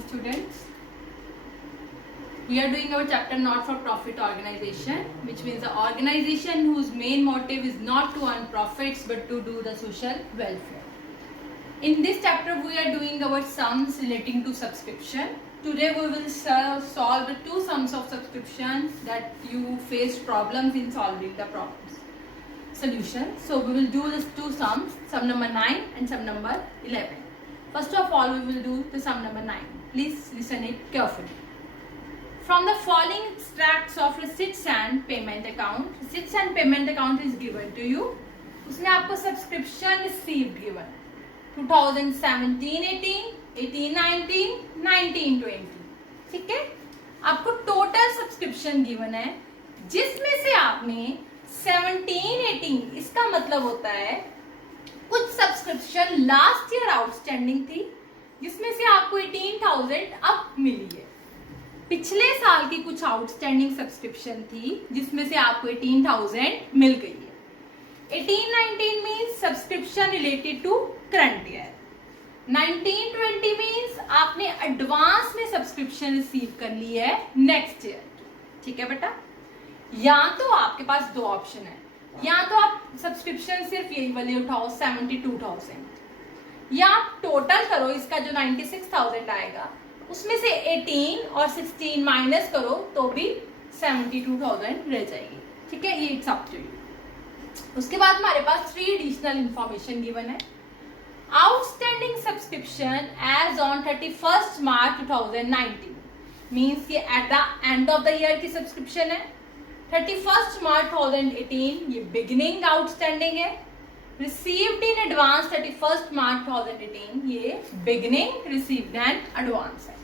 Students, we are doing our chapter not for profit organization, which means the organization whose main motive is not to earn profits but to do the social welfare. In this chapter we are doing our sums relating to subscription. Today we will solve the two sums of subscription that you faced problems in solving the problems solution. So we will do these two sums, sum number 9 and sum number 11. First of all, we will do the sum number 9. Please listen it carefully. From the following extracts of receipts and payment account is given to you. उसमें आपको subscription received given 2017-18, 18-19, 19-20. ठीक है, आपको total subscription given है जिसमें से आपने 17-18, इसका मतलब होता है कुछ सब्सक्रिप्शन लास्ट ईयर आउटस्टैंडिंग थी जिसमें से आपको 18,000 अब मिली है। पिछले साल की कुछ आउटस्टैंडिंग सब्सक्रिप्शन थी जिसमें से आपको 18,000 मिल गई है। 18-19 means subscription related to current year. 19-20 means आपने एडवांस में सब्सक्रिप्शन रिसीव कर ली है नेक्स्ट ईयर। ठीक है बेटा, या तो आपके पास दो ऑप्शन है, या तो आप सब्सक्रिप्शन सिर्फ यही वाली उठाओ 72,000, या आप टोटल करो इसका जो 96,000 आएगा उसमें से 18 और 16 माइनस करो तो भी 72,000 रह जाएगी। ठीक है, ये इट्स अप टू यू। उसके बाद हमारे पास 3 एडिशनल इंफॉर्मेशन गिवन है। Outstanding subscription as on 31 March 2019 means ये at the end of the year की सब्सक्रिप्शन है। 31 मार्च 2018 ये बिगिनिंग आउटस्टैंडिंग है। रिसीव्ड इन एडवांस 31 मार्च 2018 ये बिगिनिंग रिसीव्ड एंड एडवांस है।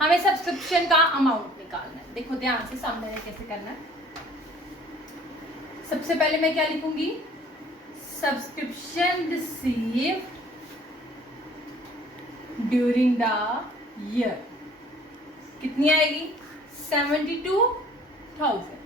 हमें सब्सक्रिप्शन का अमाउंट निकालना है। देखो ध्यान से सामने कैसे करना है। सबसे पहले मैं क्या लिखूंगी, subscription received during the year कितनी आएगी, 72,000।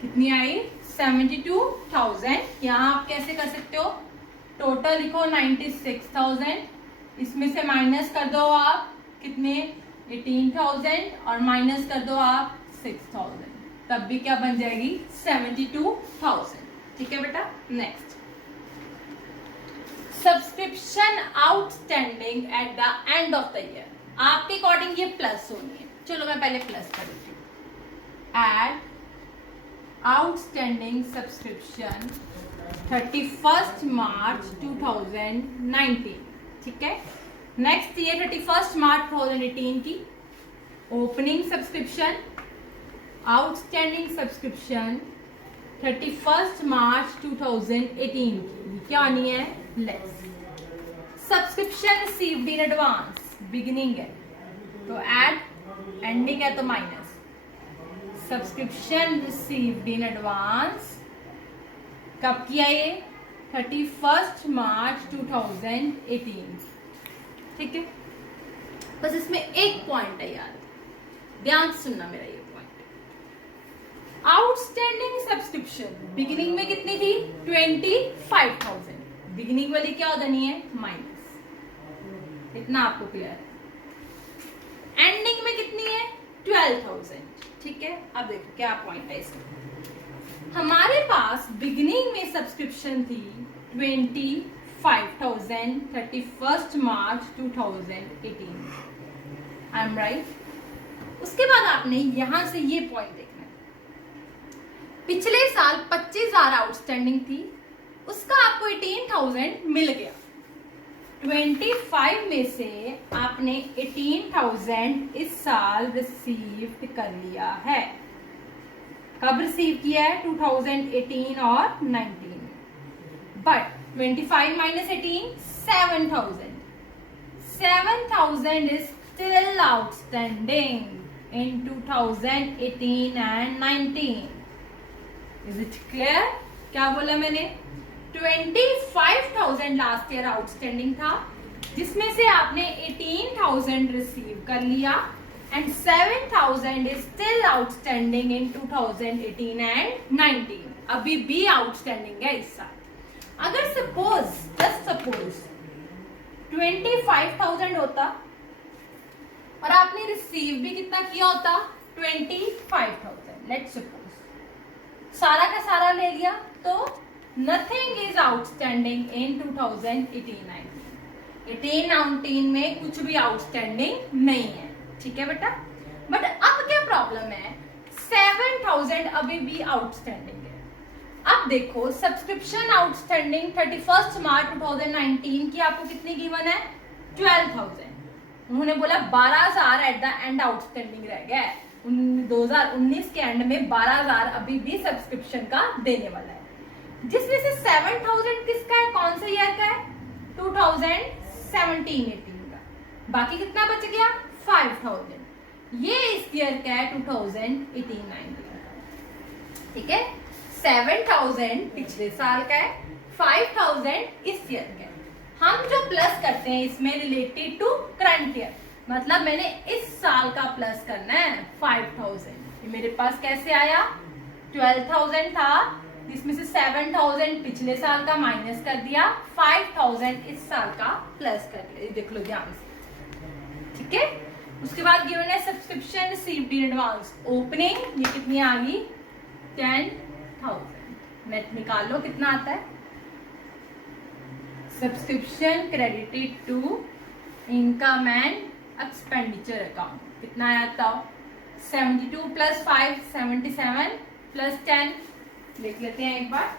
कितनी आई, 72,000। यहाँ आप कैसे कर सकते हो, टोटल लिखो 96,000, इसमें से माइनस कर दो आप कितने 18,000 और माइनस कर दो आप 6,000, तब भी क्या बन जाएगी 72,000। ठीक है बेटा, next subscription outstanding at the end of the year. आपके अकॉर्डिंग ये प्लस होनी है। चलो मैं पहले प्लस कर देती हूँ। Eight outstanding subscription 31 March 2019। ठीक है, नेक्स्ट ये 31 मार्च 2018 की opening subscription, outstanding subscription 31 March 2018 की क्या आनी है, less. Subscription received in advance, beginning है तो ऐड, एंडिंग है तो minus. Subscription received in advance कब किया ये, 31 मार्च 2018। ठीक है, बस इसमें एक पॉइंट है यार, ध्यान से सुनना मेरा ये पॉइंट। आउटस्टैंडिंग सब्सक्रिप्शन बिगिनिंग में कितनी थी, 25,000। बिगिनिंग वाली क्या हो जानी है, माइनस। इतना आपको क्लियर है। एंडिंग में कितनी है, 12,000। ठीक है, अब देखो क्या पॉइंट है इसमें। हमारे पास बिगिनिंग में सब्सक्रिप्शन थी 25,000 31 मार्च 2018। I am right. उसके बाद आपने यहां से ये पॉइंट देखना है, पिछले साल 25,000 आउटस्टैंडिंग थी, उसका आपको 18,000 मिल गया। 25 में से आपने 18,000 इस साल रिसीव कर लिया है। कब रिसीव किया है, 2018 और 19 में। But 25 minus 18, 7,000। 7,000 is still outstanding in 2018 and 19. Is it clear? क्या बोला मैंने, 25,000 लास्ट ईयर आउटस्टैंडिंग था जिसमें से आपने 18,000 रिसीव कर लिया and 7,000 is still outstanding in 2018 and 19। अभी भी आउटस्टैंडिंग है इस साल। अगर सपोज जस्ट सपोज 25,000 होता और आपने रिसीव भी कितना किया होता 25,000। लेट्स सपोज सारा का सारा ले लिया तो नथिंग इज आउटस्टैंडिंग इन 2018-19। 18-19 में कुछ भी आउटस्टैंडिंग नहीं है, ठीक है बेटा। बट अब क्या प्रॉब्लम है, 7,000 अभी भी आउटस्टैंडिंग है। अब देखो सब्सक्रिप्शन आउटस्टैंडिंग 31 मार्च 2019 की आपको कितनी गिवन है 12,000। उन्होंने बोला 12,000 एट द एंड आउटस्टैंडिंग रह गया है। 2019 के एंड में 12,000 अभी भी सब्सक्रिप्शन का देने वाला है, जिसमें से 7,000 किसका है, कौन से ईयर का है 2017-18 का। बाकी कितना बच गया 5,000, ये इस ईयर का है 2018-19 का, ठीक है। 7,000 पिछले साल का है, 5,000 इस ईयर का है। हम जो प्लस करते हैं इसमें रिलेटेड टू करंट ईयर, मतलब मैंने इस साल का प्लस करना है 5,000। ये मेरे पास कैसे आया 12,000 था, इसमें से 7,000 पिछले साल का माइनस कर दिया, 5,000 इस साल का प्लस कर दिया। ये देख लो ध्यान से, ठीक है। उसके बाद गिवन है subscription received in advance opening, ये कितनी आ गई 10,000। नेट निकाल लो कितना आता है। Subscription credited to income and expenditure account कितना आया था 72 + 5 77 + 10, देख लेते हैं एक बार।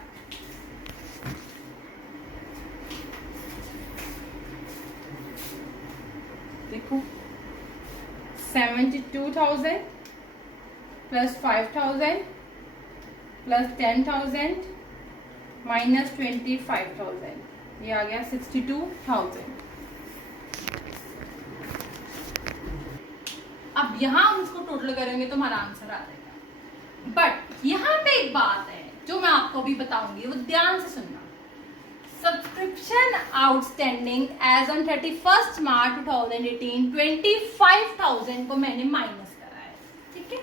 देखो 72,000 + 5,000 + 10,000 - 25,000, ये आ गया 62,000। अब यहां हम इसको टोटल करेंगे तो हमारा आंसर आ जाएगा। बट यहां पे एक बात है जो मैं आपको अभी बताऊंगी, वो ध्यान से सुनना। Subscription outstanding as on 31 March 2018 25,000 को मैंने माइनस करा है, ठीक है।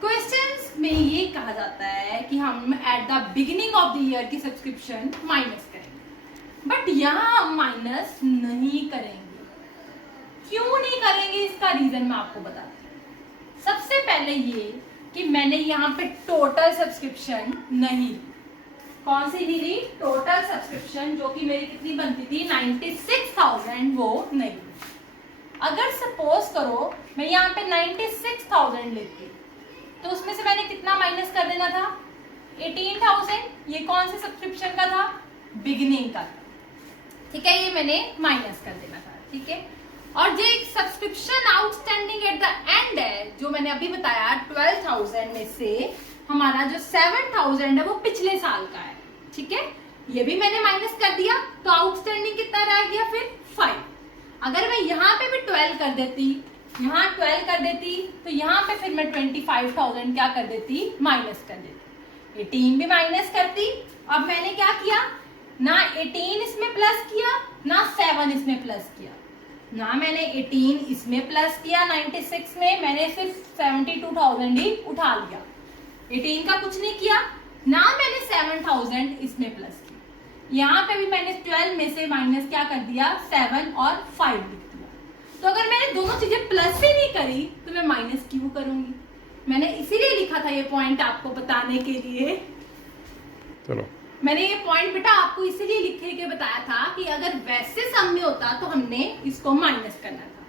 क्वेश्चंस में ये कहा जाता है कि हम at the beginning of the year की सब्सक्रिप्शन माइनस करेंगे, बट यहां हम माइनस नहीं करेंगे। क्यों नहीं करेंगे इसका रीजन मैं आपको बताती हूँ। सबसे पहले ये कि मैंने यहाँ पे टोटल सब्सक्रिप्शन नहीं, कौन सी ली थी टोटल सब्सक्रिप्शन, जो कि मेरी कितनी बनती थी 96,000, वो नहीं। अगर सपोज करो मैं यहाँ पे 96,000 लेती तो उसमें से मैंने कितना माइनस कर देना था 18,000। ये कौन से सब्सक्रिप्शन का था बिगिनिंग का था, ठीक है, ये मैंने माइनस कर देना था, ठीक है। और जो एक subscription outstanding at the and है जो मैंने अभी बताया 12,000 में से हमारा जो 7,000 है वो पिछले साल का है, ठीक है। ये भी मैंने माइनस कर दिया तो आउटस्टैंडिंग कितना रह गया फिर 5। अगर मैं यहाँ पे भी 12 कर देती, यहाँ 12 कर देती तो यहाँ पे फिर मैं 25,000 क्या कर देती माइनस कर देती, 18 भी माइनस करती। अब मैंने क्या किया ना 18 इसमें प्लस किया ना 7 इसमें प्लस किया, ना मैंने 18 इसमें प्लस किया 96 में, मैंने सिर्फ 72,000 ही उठा लिया, 18 का कुछ नहीं किया, ना मैंने 7,000 इसमें प्लस किया। यहाँ पे भी मैंने 12 में से माइनस क्या कर दिया 7 और 5 लिख दिया। तो अगर मैंने दोनों चीजें प्लस ही नहीं करी तो मैं माइनस क्यों करूंगी। मैंने इसीलिए लिखा था ये पॉइंट आपको बताने के लिए। चलो मैंने ये पॉइंट बेटा आपको इसीलिए लिख के बताया था कि अगर वैसे सम में होता तो हमने इसको माइनस करना था,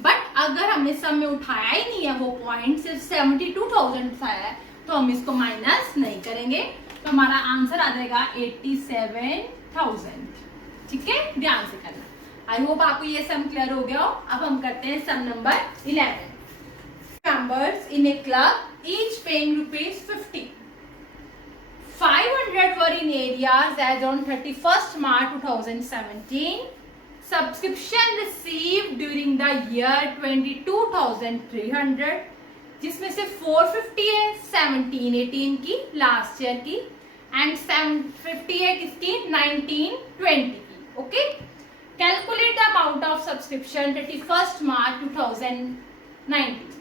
बट अगर हमने सम में उठाया ही नहीं है वो पॉइंट, सिर्फ 72,000 उठाया है, तो हम इसको माइनस नहीं करेंगे, तो हमारा आंसर आ जाएगा 87,000, ठीक है। ध्यान से करना। आई होप आपको ये सम क्लियर हो गया हो। अब हम करते हैं sum number 11। Members in a club each paying ₹50, 500 were in areas as on 31st March 2017. Subscription received during the year 22,300, जिसमें से 450 है 17-18 की लास्ट ईयर की, एंड 750 है किसकी 19-20 की, okay. Calculate the amount of subscription 31st March 2019।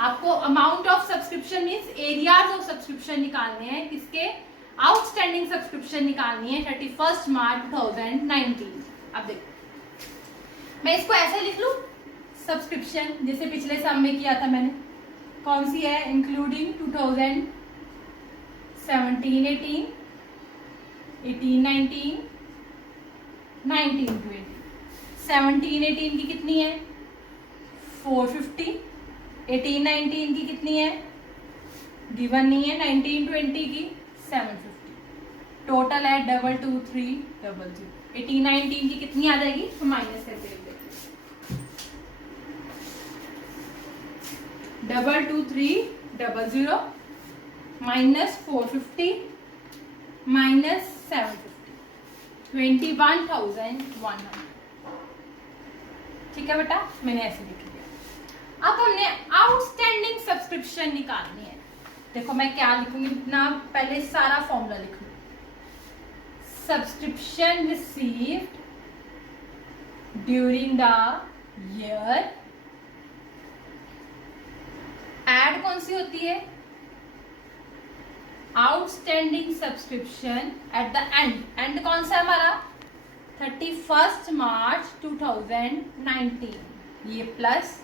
आपको amount of subscription means areas of subscription निकालने हैं, किसके आउटस्टैंडिंग सब्सक्रिप्शन निकालनी है 31st March 2019। अब देखो मैं इसको ऐसे लिख लूं सब्सक्रिप्शन जैसे पिछले साल में किया था मैंने, कौन सी है, इंक्लूडिंग 2017, 18, 19, 20, 17, 18 की कितनी है 450, 18, 19 की कितनी है गिवन नहीं है, 19, 20 की 750, टोटल है 22300। 18, 19 की कितनी आ जाएगी तो माइनस करके लिख देते 22300 माइनस 450 माइनस 750, 21,100। ठीक है बेटा, मैंने ऐसे लिख दिया। अब हमने आउटस्टैंडिंग सब्सक्रिप्शन निकालनी है। देखो मैं क्या लिखूंगी ना, पहले सारा फॉर्मूला लिख लूं। Subscription received during the year, add कौन सी होती है, outstanding subscription at the end, and कौन सा हमारा 31 मार्च 2019, ये प्लस,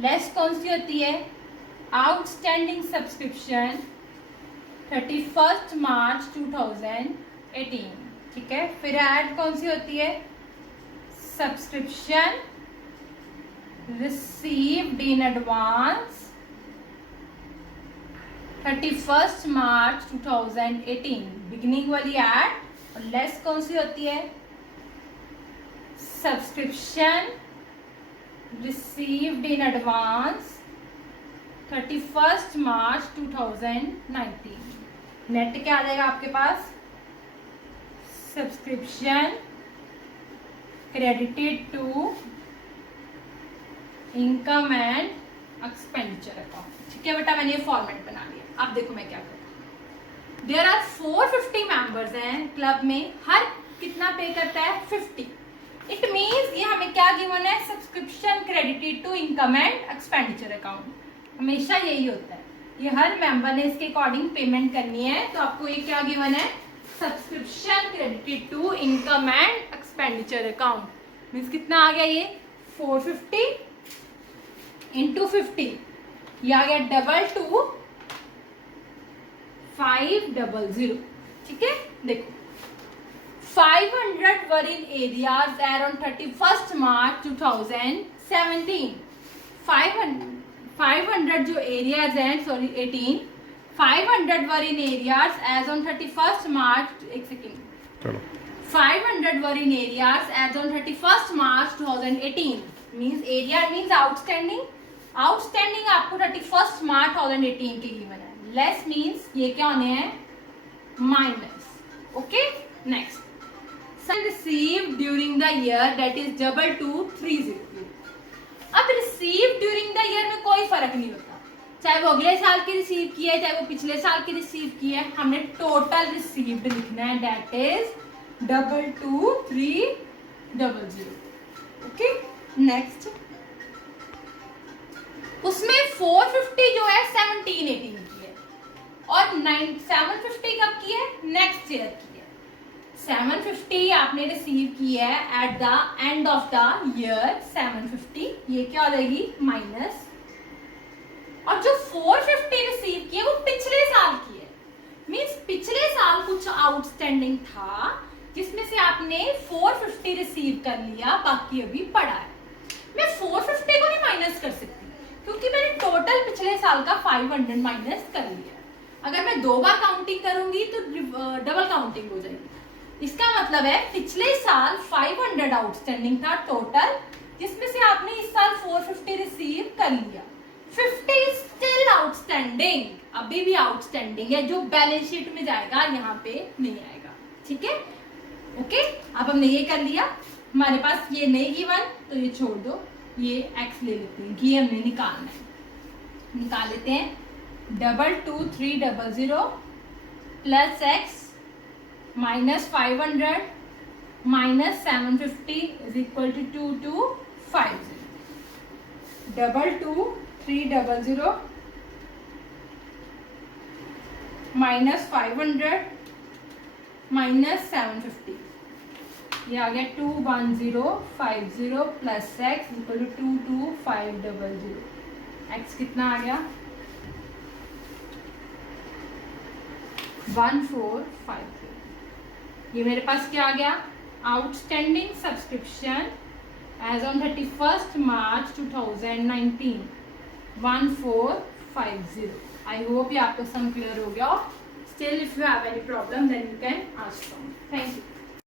लेस कौन सी होती है, आउटस्टैंडिंग सब्सक्रिप्शन 31 मार्च 2018। ठीक है, फिर ऐड कौन सी होती है, subscription received in advance 31 March 2018, beginning वाली ऐड, और लेस कौन सी होती है, subscription received in advance 31 March 2019। Net क्या आ जाएगा आपके पास, subscription credited to income and expenditure account. ठीक है बेटा, मैंने ये फॉर्मेट बना लिया। अब देखो मैं क्या करूँ, देयर आर 450 मेंबर्स हैं क्लब में, हर कितना पे करता है 50। इट मीन्स ये हमें क्या गिवन है, subscription credited to income and expenditure account, हमेशा यही होता है, ये हर मेंबर ने इसके अकॉर्डिंग पेमेंट करनी है। तो आपको ये क्या गिवन है, subscription credited to income and expenditure account, means कितना आ गया ये 450 इंटू 50, ये आ गया 22,500। ठीक है, देखो 500 वर इन एरियाज अराउंड 31 मार्च 2017। 500 जो एरियाज हैं, sorry 18, 500 were in arrears as on 31 March, एक सेकेंड, चलो 500 were in arrears as on 31 March 2018, means arrear means outstanding, outstanding आपको 31 मार्च 2018 की गिवन है, लेस मीन्स ये क्या होने हैं minus. Okay, next, receive during the year that is 22,300। अब रिसीव ड्यूरिंग द ईयर में कोई फर्क नहीं होता, चाहे वो अगले साल की रिसीव की है, चाहे वो पिछले साल की रिसीव की है, हमने टोटल रिसीव्ड लिखना है, दैट इज 22,300। ओके, नेक्स्ट, उसमें 450 जो है 17-18 की है, और 750 कब की है, नेक्स्ट ईयर की है। 750 आपने रिसीव की है eight the end of the year 750, ये क्या हो जाएगी माइनस, और जो 450 रिसीव की है वो पिछले साल की है, मींस पिछले साल कुछ आउटस्टैंडिंग था जिसमें से आपने 450 रिसीव कर लिया, बाकी अभी पड़ा है। मैं 450 को नहीं माइनस कर सकती क्योंकि मैंने टोटल पिछले साल का 500 माइनस कर लिया। अगर मैं 2 बार काउंटिंग करूंगी तो डबल काउंटिंग हो जाएगी। इसका मतलब है पिछले साल 500 आउटस्टैंडिंग था टोटल, जिसमें से आपने इस साल 450 रिसीव कर लिया। 50 स्टिल आउटस्टैंडिंग, अभी भी आउटस्टैंडिंग है, जो बैलेंस शीट में जाएगा यहाँ पे नहीं आएगा। ठीक है, ओके, अब हमने ये कर लिया, हमारे पास ये नहीं गिवन तो ये छोड़ दो, ये x ले लेते हैं, ये हमने निकालना है, निकाल लेते हैं 22,300 plus x minus 500 minus 750 is equal to 2250। 22,300 minus 500 minus 750, ये आ गया 21050 plus x equal to 22500। X कितना आ गया 1450। ये मेरे पास क्या आ गया outstanding subscription as on 31st March 2019 1450। I hope ये आपको सम क्लियर हो गया। Still if you have any problem then you can ask me. Thank you.